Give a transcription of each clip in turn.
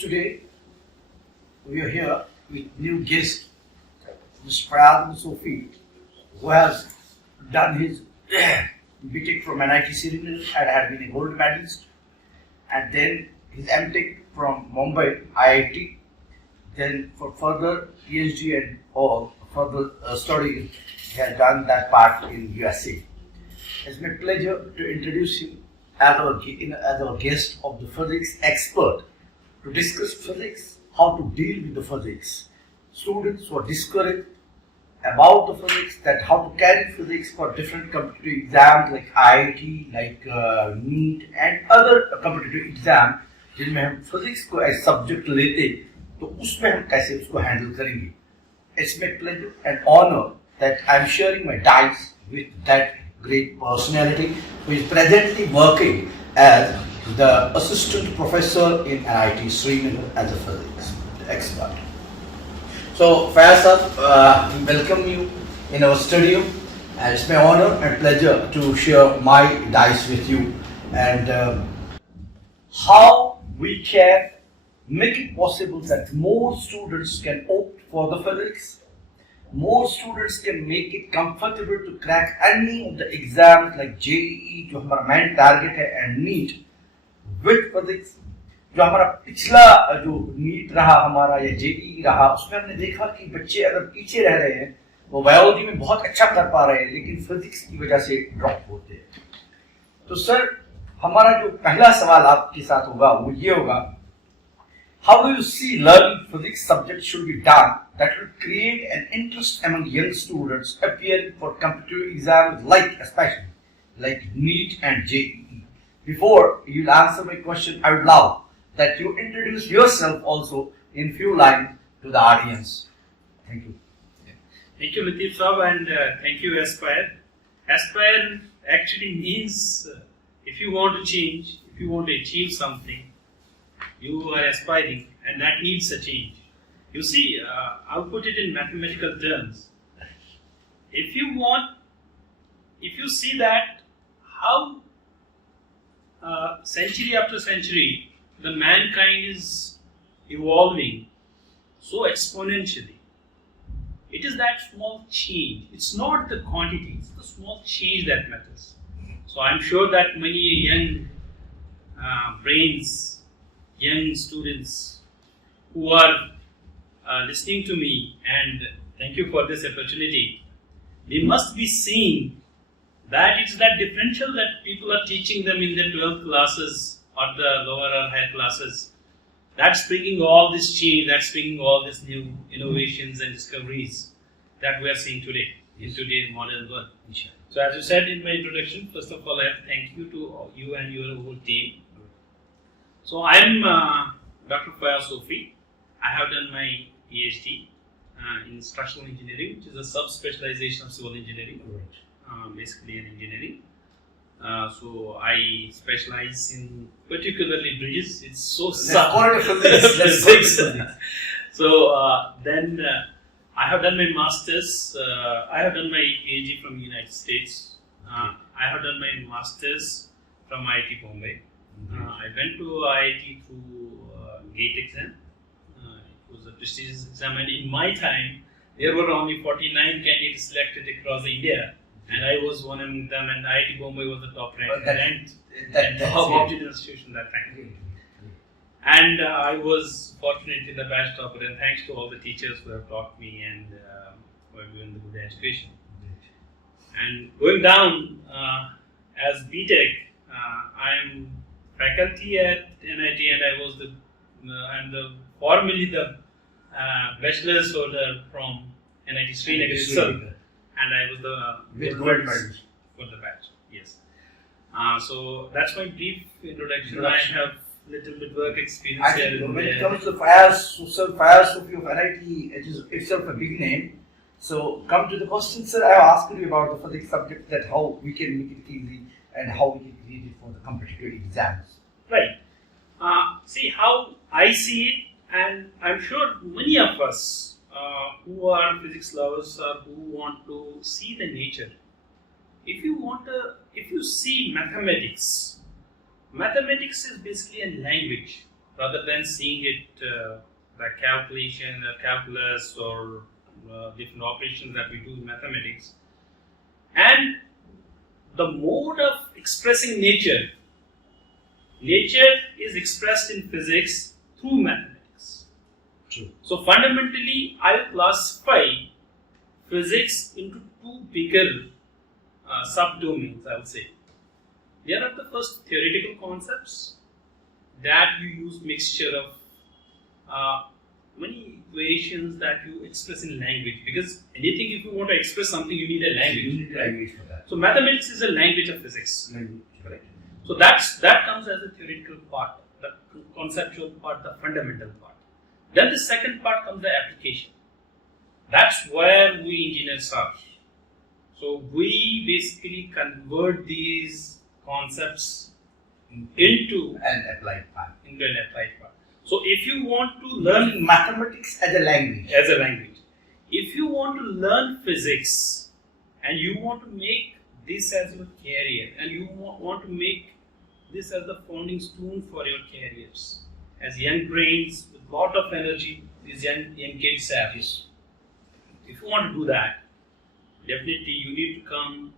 Today we are here with new guest, Mr. Fayaz Sofi, who has done his BTech from NIT Srinagar and had been a gold medalist, and then his MTech from Mumbai IIT. Then for further PhD and all further studies, he has done that part in USA. It's my pleasure to introduce him as our guest of the physics expert to discuss physics, how to deal with the physics. Students who are discouraged about the physics, that how to carry physics for different competitive exams like IIT, like NEET and other competitive exam, जिनमें हम physics को as subject लेते तो उसमें हम कैसे उसको handle करेंगे. It's my pleasure and honor that I'm sharing my dice with that great personality who is presently working as the assistant professor in NIT Srinagar as a physics expert. So Fayaz sir, we welcome you in our studio, and it's my honor and pleasure to share my dice with you and how we can make it possible that more students can opt for the physics. More students can make it comfortable to crack any of the exams like JEE, जो हमारा main target है, and NEET with physics. जो हमारा पिछला जो NEET रहा हमारा या JEE रहा, उसमें हमने देखा कि बच्चे अगर पीछे रह रहे हैं, वो बायोलॉजी में बहुत अच्छा कर पा रहे हैं, लेकिन फिजिक्स की वजह से ड्रॉप होते हैं. तो सर, हमारा जो पहला सवाल आपके साथ होगा वो ये होगा, how do you see learning physics subject should be done that will create an interest among young students appearing for competitive exams especially like NEET and JEE? Before you answer my question, I would love that you introduce yourself also in few lines to the audience. Thank you. Thank you, Latif Saab, and thank you, Aspire. Aspire actually means if you want to change, if you want to achieve something, you are aspiring, and that needs a change. You see, I'll put it in mathematical terms. If you see that how century after century, the mankind is evolving so exponentially. It is that small change. It's not the quantity, it's the small change that matters. So I'm sure that many young brains, young students who are listening to me, and thank you for this opportunity, they must be seeing that it's that differential that people are teaching them in their 12th classes or the lower or higher classes. That's bringing all this change, that's bringing all these new innovations and discoveries that we are seeing today in today's modern world. So as you said in my introduction, first of all, I have to thank you to you and your whole team. So I am Dr. Fayaz Sofi. I have done my PhD in structural engineering, which is a sub-specialization of civil engineering, basically in engineering. So I specialize in particularly bridges. It's so physics. So then I have done my masters. I have done my PhD from the United States. I have done my masters from IIT Bombay. I went to IIT through GATE exam. It was a prestigious exam, and in my time, there were only 49 candidates selected across India, and I was one among them. And IIT Bombay was the top ranked institution that time. And I was fortunately the batch topper, and thanks to all the teachers who have taught me and who have given the good education. And going down as BTech, I am faculty at NIT, and I was formerly the bachelor's holder from NIT Srinagar itself, and I was the gold medalist for the batch. Yes. So that's my brief introduction. I have little bit work experience here. When it comes to Fayaz Sofi of NIT, it is itself a big name. So come to the question, sir. I asked you about the physics subject, that how we can make it easy and how we can create it for the competitive exams. Right. See how I see it, and I'm sure many of us who are physics lovers or who want to see the nature. If you see mathematics is basically a language, rather than seeing it like calculation or calculus or different operations that we do in mathematics. And the mode of expressing nature is expressed in physics through mathematics. True. So fundamentally, I will classify physics into two bigger subdomains, I would say. There are the first theoretical concepts that you use mixture of many equations that you express in language, because anything, if you want to express something, you need a language. You need language for that. So mathematics is a language of physics. Language, right. So that comes as the theoretical part, the conceptual part, the fundamental part. Then the second part comes the application. That's where we engineers are. So we basically convert these concepts into an applied part. an applied part. So if you want to learn Mathematics as a language. as a language, if you want to learn physics and you want to make this as your career and you want to make this as the founding stone for your careers, as young brains with lot of energy, these young kids have. Yes. If you want to do that, definitely you need to come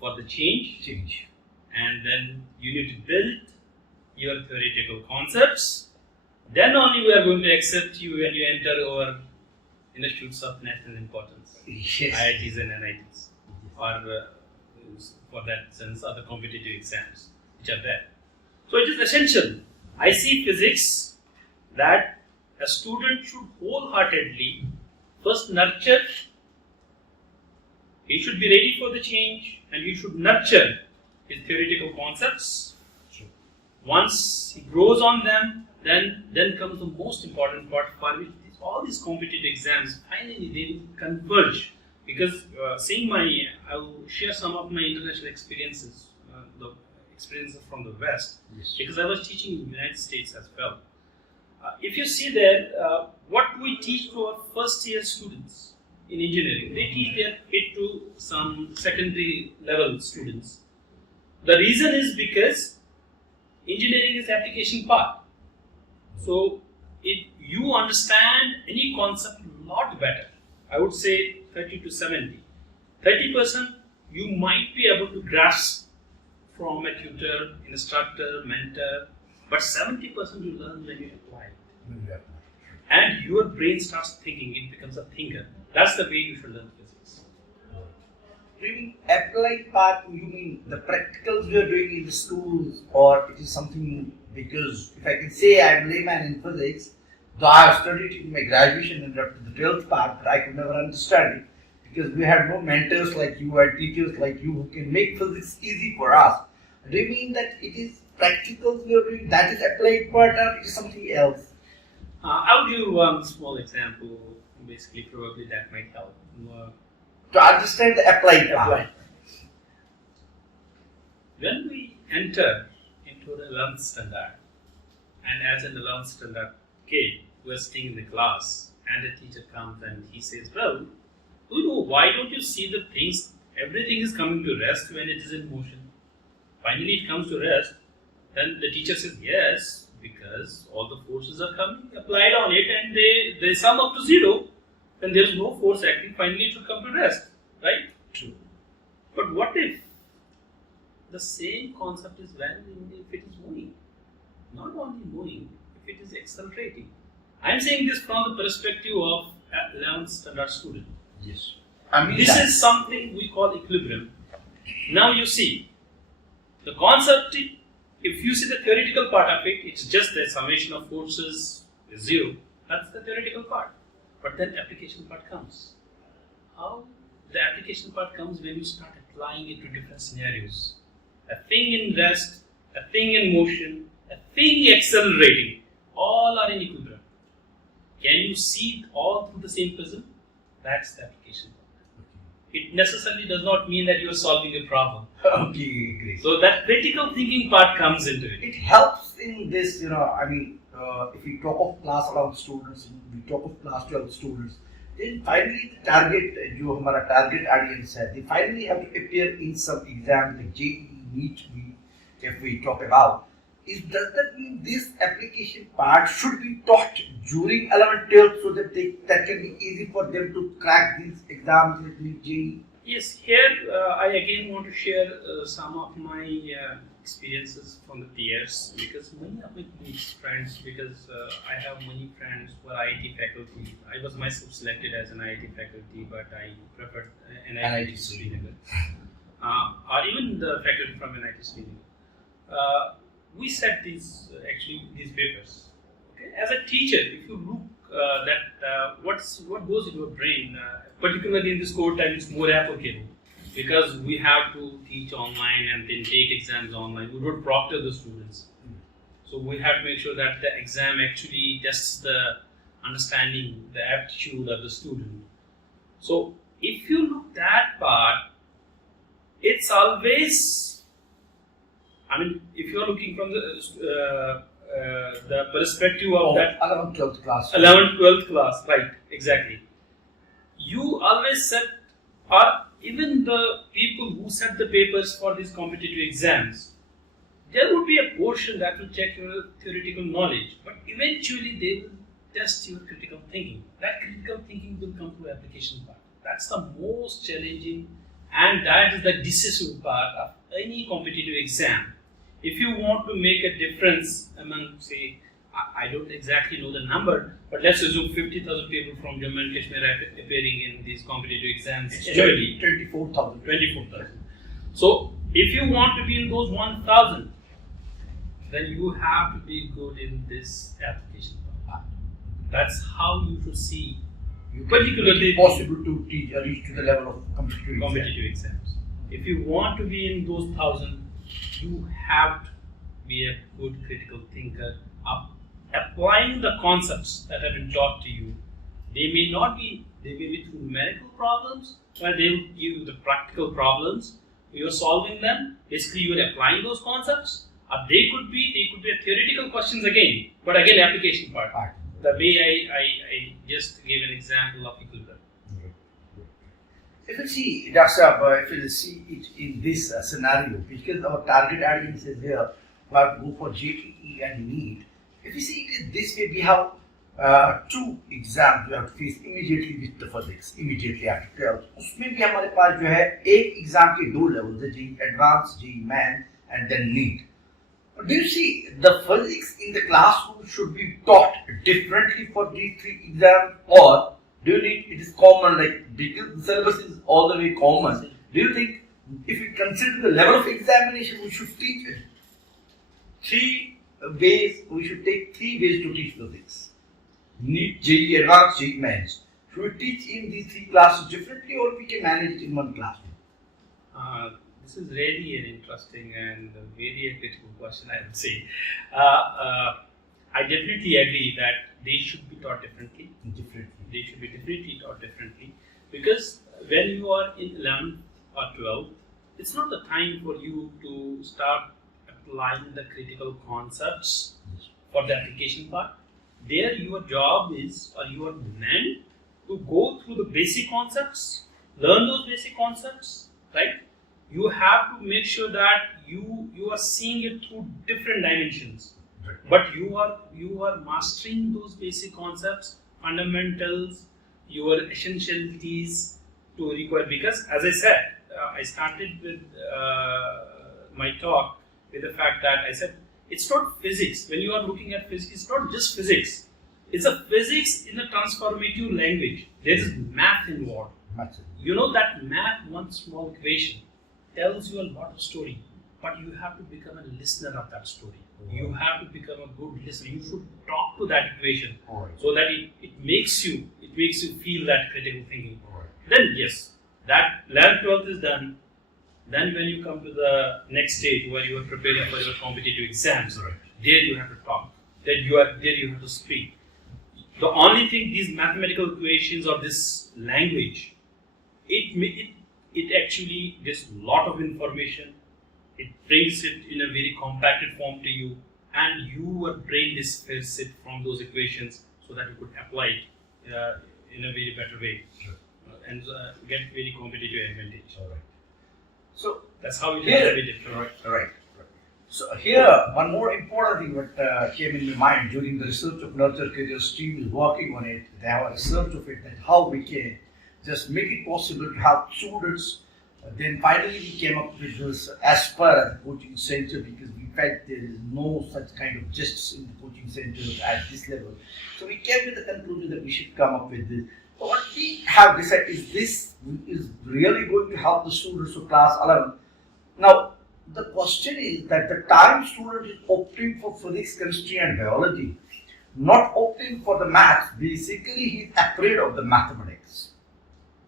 for the change, and then you need to build your theoretical concepts. Then only we are going to accept you when you enter our institutes of national importance, Yes. IITs and NITs, or for that sense, other competitive exams which are there. So it is essential. I see physics that a student should wholeheartedly first nurture. He should be ready for the change, and he should nurture his theoretical concepts. True. Once he grows on them, then comes the most important part, for which all these competitive exams finally they will converge. Because I will share some of my international experiences, the experiences from the West, Yes. because I was teaching in the United States as well. If you see there, what we teach to our first year students in engineering, they teach it to some secondary level students. The reason is because engineering is application part. So you understand any concept a lot better. I would say 30 to 70. 30% you might be able to grasp from a tutor, instructor, mentor, but 70% you learn when you apply it. And your brain starts thinking, it becomes a thinker. That's the way you should learn physics. During applied part, you mean the practicals we are doing in the schools, or it is something, because if I can say I am layman in physics, though I have studied in my graduation and up to the 12th part, but I could never understand it because we had no mentors like you or teachers like you who can make physics easy for us. Do you mean that it is practicals we are doing, that is applied part, or it is something else? I'll give you one small example, basically, probably that might help. To understand the applied part. Applied. When we enter into the 11th standard, and as an 11th standard kid, we're sitting in the class, and the teacher comes and he says, well, why don't you see the things, everything is coming to rest when it is in motion. Finally it comes to rest, then the teacher says, yes, because all the forces are coming, applied on it, and they sum up to zero. When there is no force acting, finally it will come to rest, right? True. But what if the same concept is valid if it is moving? Not only moving, if it is accelerating. I am saying this from the perspective of an 11th standard student. Yes. I mean, This is something we call equilibrium. Now you see, the concept, if you see the theoretical part of it, it's just the summation of forces is zero. That's the theoretical part. But then application part comes. How the application part comes when you start applying it to different scenarios. A thing in rest, a thing in motion, a thing accelerating, all are in equilibrium. Can you see all through the same prism? That's the application part. It necessarily does not mean that you are solving a problem. Okay, great. So that critical thinking part comes into it. It helps in this, if we talk of class 11 students, we talk of class 12 students, then finally the target, जो हमारा target audience है, they finally have to appear in some exam like JEE, NEET, if we talk about. does that mean this application part should be taught during 11th, 12th so that that can be easy for them to crack these exams with JEE? Yes, here I again want to share some of my experiences from the peers, because many of my friends, because I have many friends who are IIT faculty. I was myself selected as an IIT faculty, but I preferred NIT Srinagar, or even the faculty from NIT Srinagar. We set these these papers. Okay? As a teacher, if you look what goes into your brain, particularly in this COVID time, it's more applicable because we have to teach online and then take exams online. We don't proctor the students, so we have to make sure that the exam actually tests the understanding, the aptitude of the student. So if you look that part, it's always. I mean, if you are looking from the perspective of that 11th, 12th class. 11th, 12th class, right, exactly. You always set, or even the people who set the papers for these competitive exams, there would be a portion that will check your theoretical knowledge, but eventually they will test your critical thinking. That critical thinking will come to application part. That's the most challenging, and that is the decisive part of any competitive exam. If you want to make a difference among, say, I don't exactly know the number, but let's assume 50,000 people from Jammu and Kashmir are appearing in these competitive exams. Actually, 24,000. 24,000. So, if you want to be in those 1,000, then you have to be good in this application part. That's how you should see, particularly possible to reach to the level of competitive exams. If you want to be in those 1,000, you have to be a good critical thinker, applying the concepts that have been taught to you. They may be through numerical problems, where they will give you the practical problems. You are solving them. Basically, you are applying those concepts. Or they could be a theoretical questions again, but again application part. The way I just gave an example of equilibrium. If you see, Dr. Saab, if you see it in this scenario, because our target audience is here, who have to go for JEE and NEET. If you see it in this way, we have two exams we have to face immediately with the physics, immediately after 12. उसमें भी हमारे पास जो है एक exam के दो levels है, JEE Advanced, JEE Main, and then NEET. Do you see the physics in the classroom should be taught differently for these three exams, or do you think it is common, like because the syllabus is all the way common? Do you think if we consider the level of examination, we should teach it three ways? We should take 3 ways to teach physics: NEET, JEE Advanced, JEE Mains. Should we teach in these 3 classes differently, or we can manage it in one classroom? This is really an interesting and very critical question, I would say. I definitely agree that they should be taught differently. They should be definitely taught differently, because when you are in 11th or 12th, it's not the time for you to start applying the critical concepts for the application part. There, your job is, or you are meant to go through the basic concepts, learn those basic concepts, right? You have to make sure that you are seeing it through different dimensions, but you are mastering those basic concepts, fundamentals, your essentialities to require. Because as I said, I started with my talk with the fact that I said it's not physics. When you are looking at physics, it's not just physics. It's a physics in a transformative language. There is math involved. You know that math, one small equation, tells you a lot of story, but you have to become a listener of that story. You have to become a good listener. You should talk to that equation so that it makes you feel that critical thinking. Then yes, that 11th, 12th is done. Then when you come to the next stage where you are preparing for your competitive exams, there you have to talk. There you have to speak. The only thing, these mathematical equations or this language, it actually gets a lot of information. It brings it in a very compacted form to you, and your brain distills it from those equations so that you could apply it in a very better way and get very competitive advantage. So that's how it has to be different. Right. So here, one more important thing that came in my mind during the research of Nurture Careers team is working on it. They have a research of it that how we can just make it possible to have students. Then finally we came up with this Aspire as a coaching center because we felt there is no such kind of justice in the coaching centers at this level. So we came to the conclusion that we should come up with this. So what we have decided is this is really going to help the students of class 11. Now, the question is that the time student is opting for physics, chemistry and biology, not opting for the maths, basically he is afraid of the mathematics.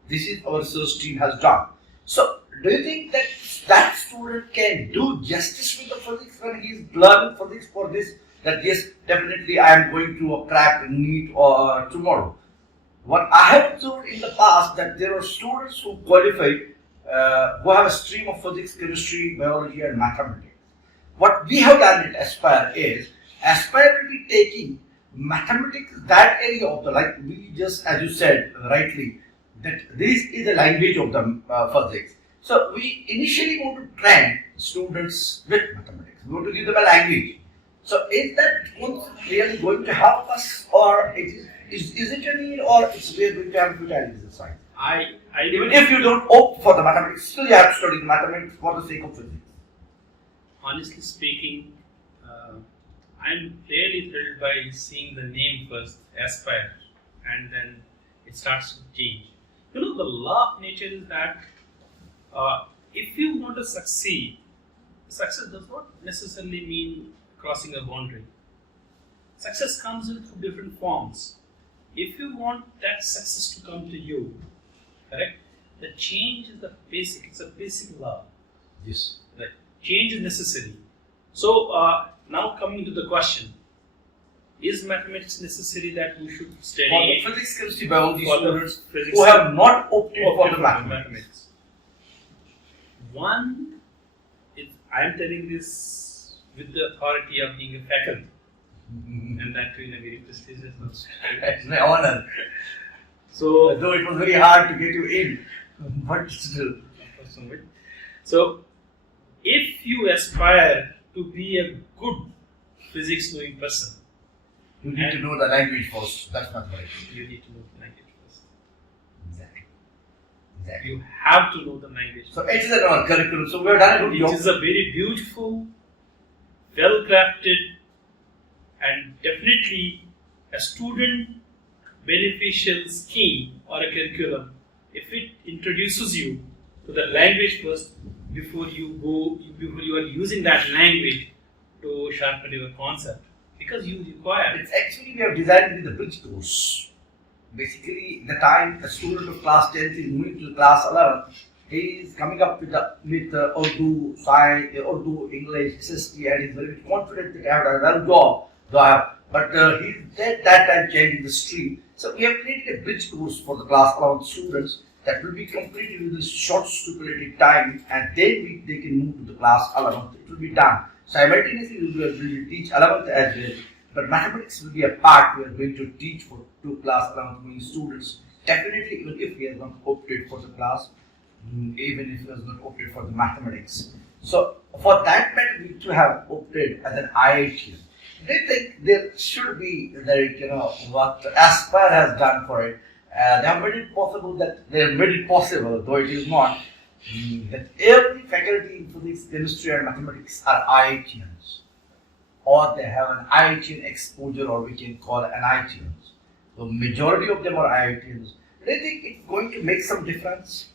This is our research team has done. So, do you think that that student can do justice with the physics when he is learning physics for this? That yes, definitely I am going to crack NEET or tomorrow. What I have observed in the past that there are students who qualify who have a stream of physics, chemistry, biology and mathematics. What we have done at Aspire is, Aspire will be taking mathematics, that area of the, like we just, as you said rightly, that this is the language of the physics. So we initially want to train students with mathematics. We want to give them a language. So is that really going to help us, or is it a need, or we are going to have a futile exercise? Even if you don't opt for the mathematics, still you have to study the mathematics for the sake of physics. Honestly speaking, I'm really thrilled by seeing the name first, Aspire, and then it starts to change. You know, the law of nature is that if you want to succeed, success does not necessarily mean crossing a boundary. Success comes in through different forms. If you want that success to come to you, correct? The change is the basic, it's a basic law. Yes. Right. Change is necessary. So now coming to the question, is mathematics necessary that we should study For the physics, chemistry, biology for the students physics who have not opted for the mathematics? One, I am telling this with the authority of being a faculty, and that too in a very prestigious institution. It's my honor. So, Though it was very hard to get you in, but still. so if you aspire to be a good physics knowing person, You need to know the language first. That's mathematics. you need to know the language first. Exactly. Exactly. You have to know the language. So it is in our curriculum. So we have done a good It job. is a very beautiful, well crafted, and definitely a student beneficial scheme or a curriculum if it introduces you to the language first before you are using that language to sharpen your concept, because you require It's actually we have designed it with the bridge course. Basically, the time a student of class 10th is moving to class 11, he is coming up with Urdu, Science, Urdu, English, SST, and he's very confident that I have done a well job. But he's at that time changing the stream. So we have created a bridge course for the class 11 students that will be completed within a short stipulated time, and then they can move to the class 11th. It will be done. Simultaneously, we will teach 11th as well. But mathematics will be a part we are going to teach for two class 11th students. Definitely, even if he has not opted for the class, even if he has not opted for the mathematics. So, for that matter, we to have opted as an IIT. They think there should be, like, what Aspire has done for it. They have made it possible though it is not, that every faculty in physics, chemistry, and mathematics are IITians, or they have an IITian exposure, or we can call it an IITians. The majority of them are IITians. Do you think it's going to make some difference?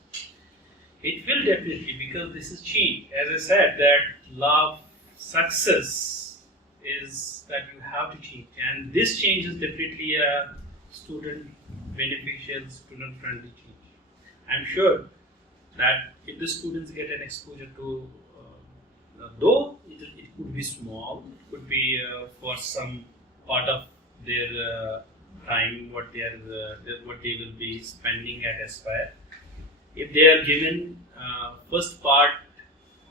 it will definitely, because this is change. As I said, that law of success is that you have to change, and this change is definitely a student beneficial, student friendly change. I'm sure that if the students get an exposure to, though it could be small, it could be for some part of their time, what they will be spending at Aspire. If they are given first part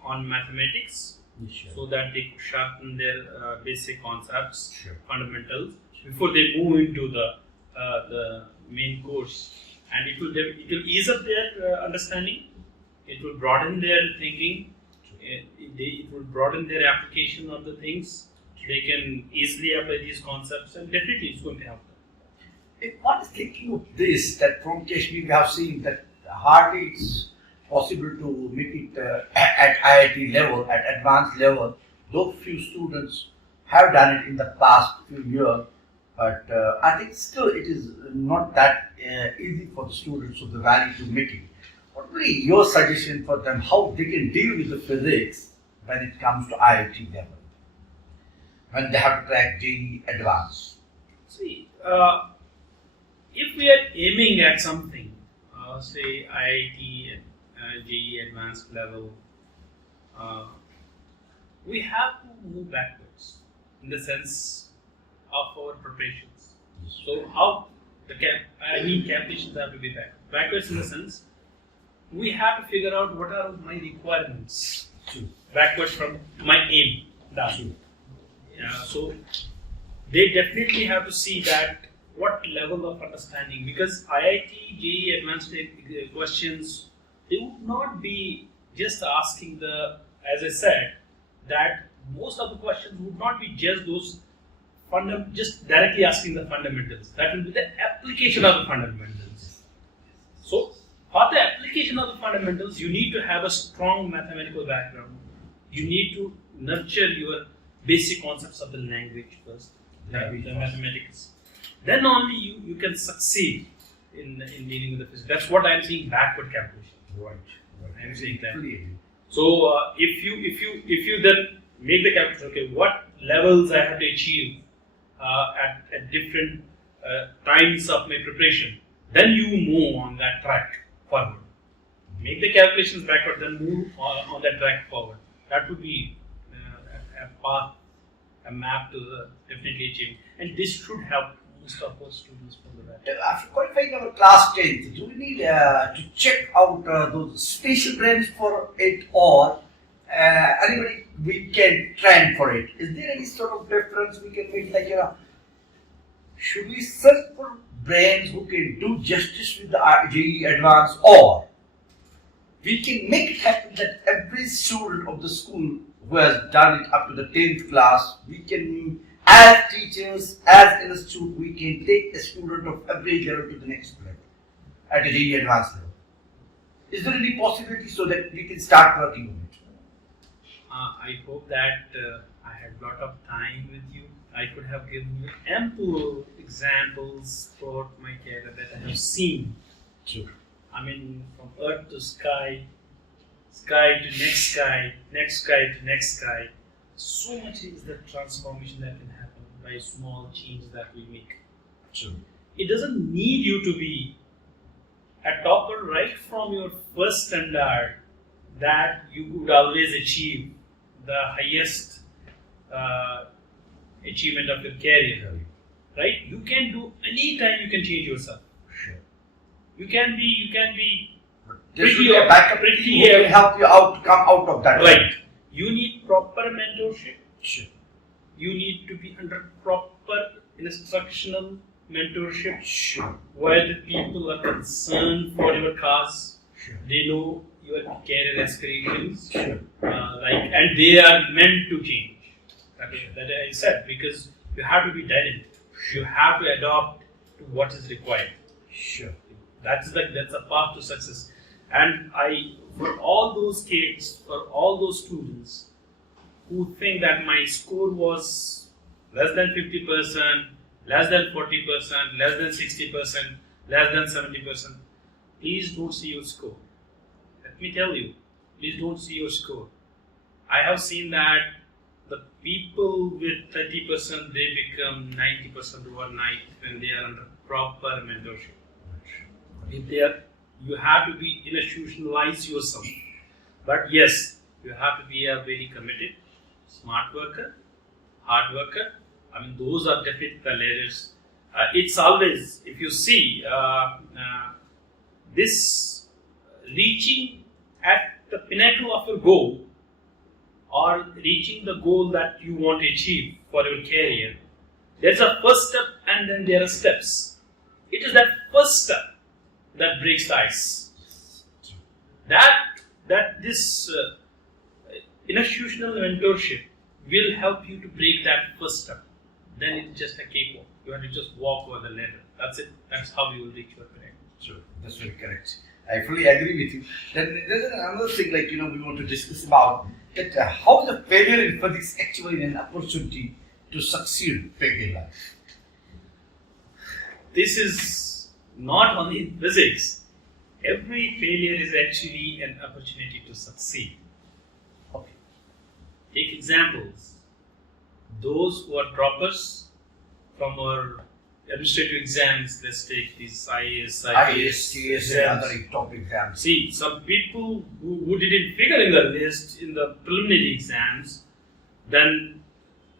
on mathematics, Sure. so that they could sharpen their basic concepts, Sure. fundamentals, before they move into the main course, and it will ease up their understanding. It will broaden their thinking, it will broaden their application of the things. They can easily apply these concepts, and definitely it's going to help them. If one is thinking of this, that from Kashmir we have seen that hardly it's possible to make it at IIT level, at advanced level, though few students have done it in the past few years, but I think still it is not that easy for the students of the valley to make it. What would be your suggestion for them, how they can deal with the physics when it comes to IIT level, when they have to crack JEE Advanced? See, if we are aiming at something, say IIT, JEE Advanced level, we have to move backwards in the sense of our preparations. So how the calculations have to be backwards in the sense we have to figure out what are my requirements backwards from my aim down. So they definitely have to see that what level of understanding, because IIT, JEE Advanced questions, they would not be just asking as I said, that most of the questions would not be just those just directly asking the fundamentals. That will be the application of the fundamentals. So for the application of the fundamentals, you need to have a strong mathematical background. You need to nurture your basic concepts of the language first, the mathematics. Then only you can succeed in dealing with the physics. That's what I'm saying, backward calculation. Right. I'm saying that. So if you then make the calculation, okay, what levels I have to achieve at different times of my preparation, then you move on that track forward. Make the calculations backward, then move on that track forward. That would be a path, a map to definitely achieving. And this should help most of our students from the back. After qualifying our class 10th, do we need to check out those special brands for it, or anybody we can train for it? Is there any sort of difference we can make? Like, should we search for brands who can do justice with the JEE Advanced, or we can make it happen that every student of the school who has done it up to the 10th class, we can, as teachers, as institute, we can take a student of every level to the next level at a JEE Advanced level. Is there any possibility so that we can start working on it? I hope that I had a lot of time with you. I could have given you ample examples throughout my career that I have seen. Sure. I mean, from earth to sky, sky to next sky, next sky to next sky. So much is the transformation that can happen by small changes that we make. Sure. It doesn't need you to be a topper right from your first standard that you would always achieve the highest achievement of your career. Right? You can do any time you can change yourself. Sure. You can be There should be a backup team who can help you out to come out of that. right. You need proper mentorship. Sure. You need to be under proper instructional mentorship, Sure. where the people are concerned for your cause. Sure. They know your career aspirations, Sure. and they are meant to change. That I said, because you have to be dynamic. You have to adapt to what is required. Sure. That's a path to success. And for all those kids, for all those students who think that my score was less than 50%, less than 40%, less than 60%, less than 70%, please don't see your score. Let me tell you, please don't see your score. I have seen that the people with 30%, they become 90% overnight when they are under proper mentorship. If they are, you have to be institutionalize yourself. But yes, you have to be a very committed, smart worker, hard worker. I mean, those are definitely the leaders. It's always, if you see, this reaching at the pinnacle of your goal, or reaching the goal that you want to achieve for your career, there's a first step and then there are steps. It is that first step that breaks the ice. That this institutional mentorship will help you to break that first step. Then it's just a cakewalk. You have to just walk over the ladder. That's it. That's how you will reach your pinnacle. True. That's very correct. I fully agree with you. Then there's another thing, like, we want to discuss about that how the failure in physics actually an opportunity to succeed big in life. This is not only in physics. Every failure is actually an opportunity to succeed. Okay. Take examples. Those who are droppers from our administrative exams, let's take these IAS, IAS, TS, and exams. other top exams. See, some people who didn't figure in the list in the preliminary exams, then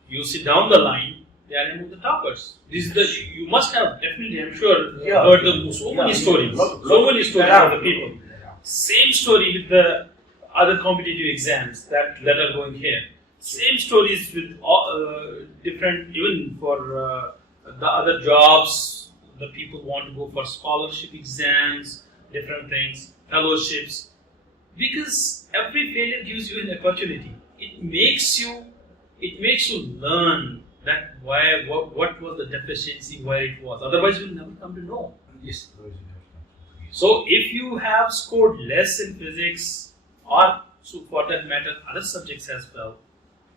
you see down the line, they are among the toppers. This is the, you must have definitely, I'm sure, heard so many stories. So many stories of the people. Same story with the other competitive exams that are going here. Same stories with different, even for the other jobs, the people want to go for scholarship exams, different things, fellowships. Because every failure gives you an opportunity. It makes you learn that what was the deficiency, where it was. Otherwise, you'll never come to know. Yes. So, if you have scored less in physics, or so for that matter, other subjects as well,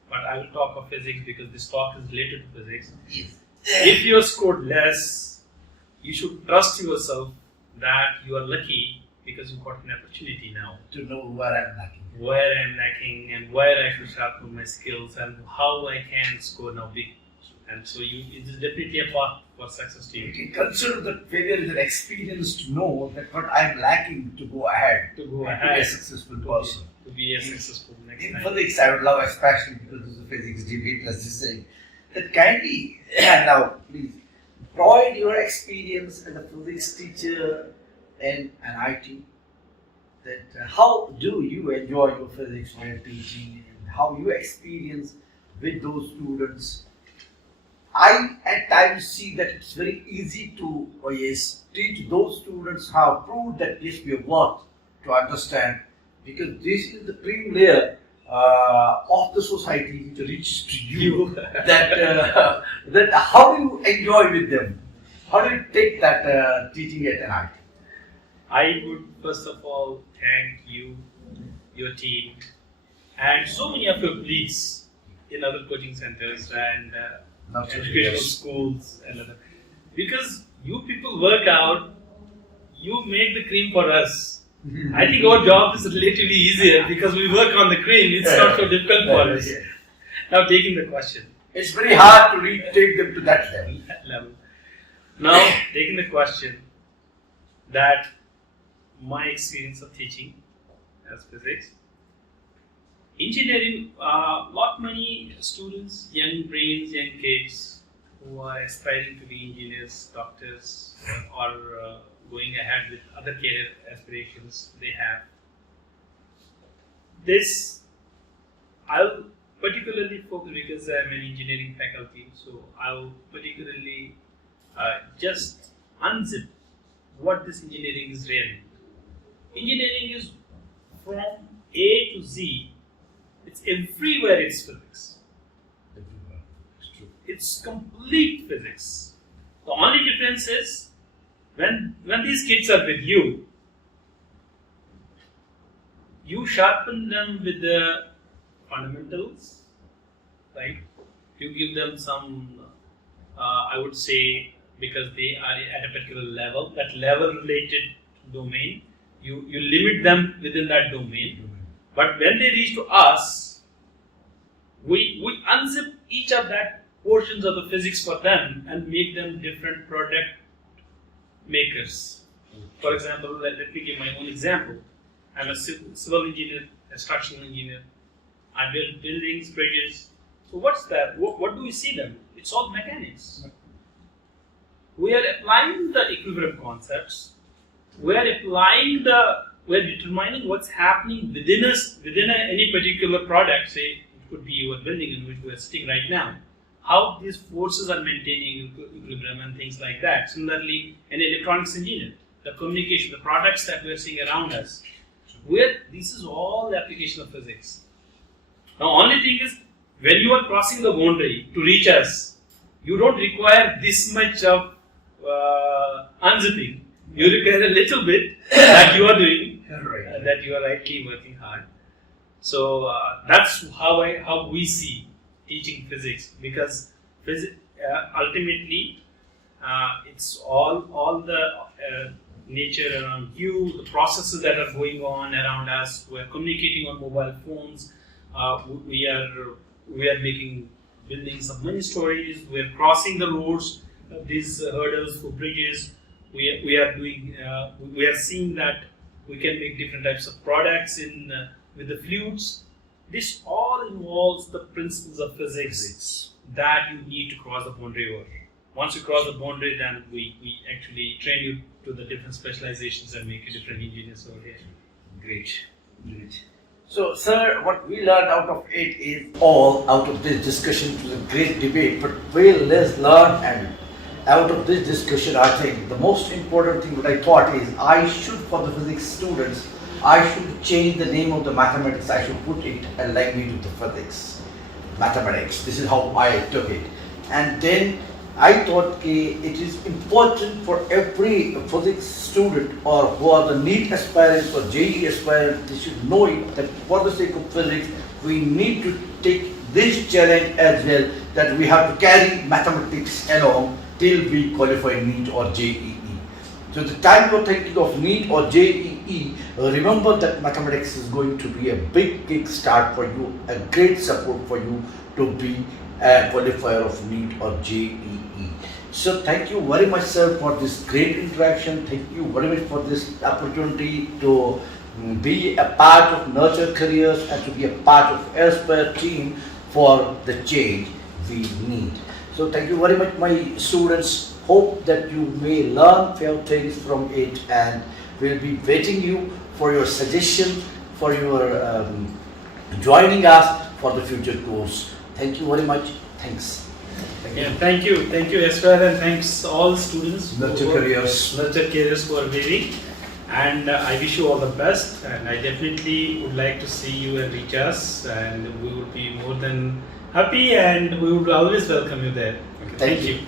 but I will talk of physics because this talk is related to physics. Yes. If you scored less, you should trust yourself that you are lucky because you got an opportunity now To know where I'm lacking. where I'm lacking and where I should sharpen my skills and how I can score now big. And so it is definitely a path for success to You you. can consider that failure as an experience to know that what I'm lacking to go ahead. To go and ahead. be a successful person. To be a successful next In time. physics, I would love, especially because it's a physics debate, let's just say, that kindly, now please, provide your experience as a physics teacher in an IT. That how do you enjoy your physics while teaching and how you experience with those students. I at times see that it's very easy to teach those students how proved that yes, we have worked to understand, because this is the cream layer of the society which reaches to you. that how do you enjoy with them? How do you take that teaching at NIT? I would first of all thank you, your team, and so many of your colleagues in other coaching centers and educational schools and other. Because you people work out, you make the cream for us. I think our job is relatively easier because we work on the cream. It's not so difficult for us. Now, taking the question. It's very hard to take them to that level. Now, taking the question that my experience of teaching as physics, engineering, many students, young brains, young kids who are aspiring to be engineers, doctors, or going ahead with other career aspirations they have. This, I'll particularly focus because I'm an engineering faculty, so I'll particularly just unzip what this engineering is really. Engineering is from A to Z. It's everywhere. It's physics. It's true. It's complete physics. The only difference is when these kids are with you, you sharpen them with the fundamentals, right? You give them some, I would say, because they are at a particular level, that level-related domain. You limit them within that domain. But when they reach to us, we unzip each of that portions of the physics for them and make them different product makers. For example, let me give my own example. I'm a civil engineer, a structural engineer. I build buildings, bridges. So what's that? What do we see them? It's all mechanics. We are applying the equilibrium concepts. We are determining what's happening within us, within any particular product. Say it could be your building in which we are sitting right now. How these forces are maintaining equilibrium and things like that. Similarly, an electronics engineer, the communication, the products that we are seeing around us. This is all the application of physics. Now, only thing is, when you are crossing the boundary to reach us, you don't require this much of unzipping. You require a little bit that you are doing, Right. that you are rightly working hard. So that's how we see teaching physics, because ultimately it's all the nature around you, the processes that are going on around us. We are communicating on mobile phones. We are making building some many stories. We are crossing the roads, these hurdles for bridges. We are seeing that we can make different types of products with the fluids. This all involves the principles of physics that you need to cross the boundary over. Once you cross the boundary, then we actually train you to the different specializations and make you different engineers over here. Great. So, sir, what we learned out of it is all out of this discussion. It was a great debate, but very less learned. And out of this discussion, I think the most important thing that I thought is for the physics students, I should change the name of the mathematics. I should put it a language of the physics, mathematics. This is how I took it. And then I thought it is important for every physics student or who are the NEET aspirants or JEE aspirants, they should know it that for the sake of physics, we need to take this challenge as well, that we have to carry mathematics along till we qualify NEET or JEE. So the time you're thinking of NEET or JEE, remember that mathematics is going to be a big kickstart for you, a great support for you to be a qualifier of NEET or JEE. So thank you very much, sir, for this great interaction. Thank you very much for this opportunity to be a part of Nurture Careers and to be a part of Aspire team for the change we need. So thank you very much, my students. Hope that you may learn few things from it, and we'll be waiting you for your suggestion, for your joining us for the future course. Thank you very much. Thanks. Thank you, Aspire, and thanks all students. Nurture Careers who are waiting. And I wish you all the best. And I definitely would like to see you and reach us, and we would be more than happy, and we would always welcome you there. Thank Thank you. you.